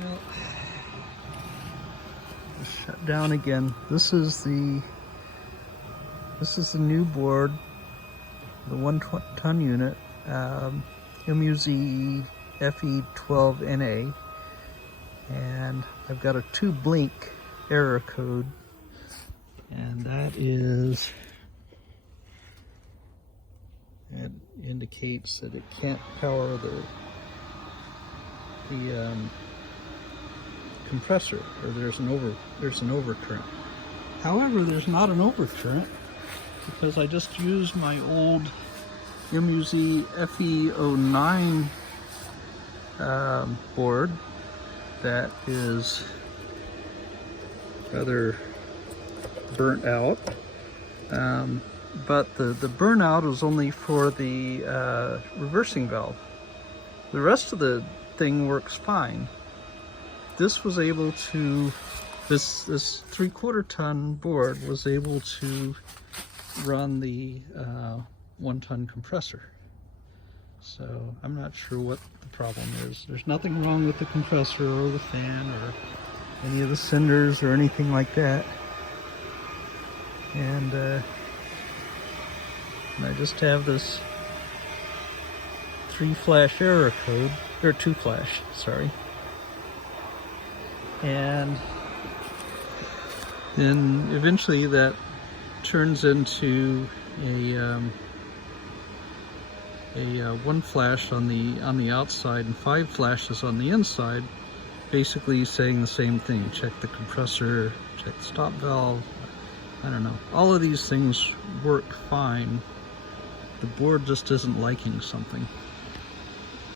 Well, shut down again. This is the new board, the 1-ton unit, MUZ FE12NA, and I've got a 2 blink error code, and that indicates that it can't power the compressor, or there's an overcurrent. However, there's not an overcurrent because I just used my old MUZ FE09 board that is rather burnt out. But the burnout is only for the reversing valve. The rest of the thing works fine. This was able to, this 3/4 ton board was able to run the 1-ton compressor. So I'm not sure what the problem is. There's nothing wrong with the compressor or the fan or any of the cinders or anything like that. And I just have this 3-flash error code, or 2-flash, sorry. And then eventually that turns into a 1 flash on the outside and 5 flashes on the inside, basically saying the same thing. Check the compressor, check the stop valve. I don't know. All of these things work fine. The board just isn't liking something.